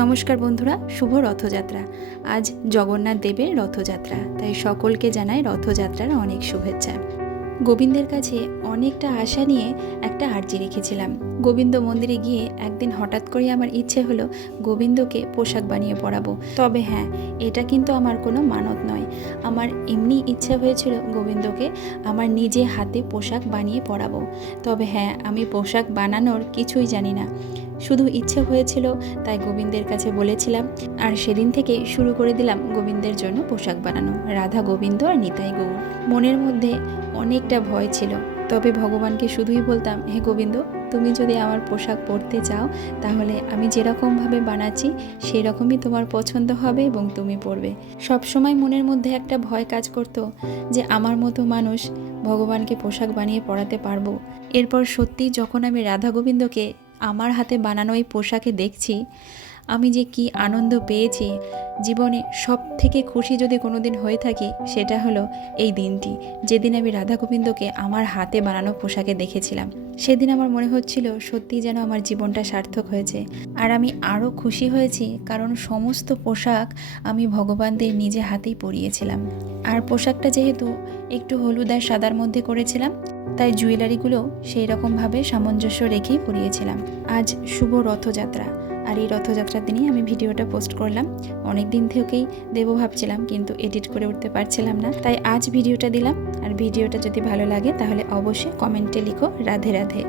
নমস্কার বন্ধুরা, শুভ রথযাত্রা। আজ জগন্নাথ দেবের রথযাত্রা, তাই সকলকে জানাই রথযাত্রার অনেক শুভেচ্ছা। গোবিন্দের কাছে অনেকটা আশা নিয়ে একটা আর্জি রেখেছিলাম। গোবিন্দ মন্দিরে গিয়ে একদিন হঠাৎ করে আমার ইচ্ছে হলো গোবিন্দকে পোশাক বানিয়ে পরাবো। তবে হ্যাঁ, এটা কিন্তু আমার কোনো মানত নয়। আমার এমনি ইচ্ছা হয়েছিল গোবিন্দকে আমার নিজে হাতে পোশাক বানিয়ে পরাবো। তবে হ্যাঁ, আমি পোশাক বানানোর কিছুই জানি না, শুধু ইচ্ছে হয়েছিল, তাই গোবিন্দের কাছে বলেছিলাম। আর সেদিন থেকে শুরু করে দিলাম গোবিন্দের জন্য পোশাক বানানো, রাধা গোবিন্দ আর নিতাই গৌর। মনের মধ্যে অনেকটা ভয় ছিল, তবে ভগবানকে শুধুই বলতাম, হে গোবিন্দ, তুমি যদি আমার পোশাক পরতে চাও তাহলে আমি যেরকমভাবে বানাচ্ছি সেই রকমই তোমার পছন্দ হবে এবং তুমি পরবে। সবসময় মনের মধ্যে একটা ভয় কাজ করতো যে আমার মতো মানুষ ভগবানকে পোশাক বানিয়ে পরাতে পারবো। এরপর সত্যি যখন আমি রাধা গোবিন্দকে আমার হাতে বানানো এই পোশাকে দেখছি, আমি যে কি আনন্দ পেয়েছি। জীবনে সব থেকে খুশি যদি কোনো দিন হয়ে থাকি, সেটা হলো এই দিনটি, যেদিন আমি রাধা গোবিন্দকে আমার হাতে বানানো পোশাকে দেখেছিলাম। সেদিন আমার মনে হচ্ছিল সত্যি যেন আমার জীবনটা সার্থক হয়েছে। আর আমি আরও খুশি হয়েছি কারণ সমস্ত পোশাক আমি ভগবানদের নিজে হাতেই পরিয়েছিলাম। আর পোশাকটা যেহেতু একটু হলুদ আর সাদার মধ্যে করেছিলাম, তাই জুয়েলারিগুলো সেই রকমভাবে সামঞ্জস্য রেখেই পরিয়েছিলাম। আজ শুভ রথযাত্রা, আর এই রথযাত্রার দিনই আমি ভিডিওটা পোস্ট করলাম। অনেক দিন থেকেই দেবো ভাবছিলাম, কিন্তু এডিট করে উঠতে পারছিলাম না, তাই আজ ভিডিওটা দিলাম। আর ভিডিওটা যদি ভালো লাগে তাহলে অবশ্যই কমেন্টে লিখো রাধে রাধে।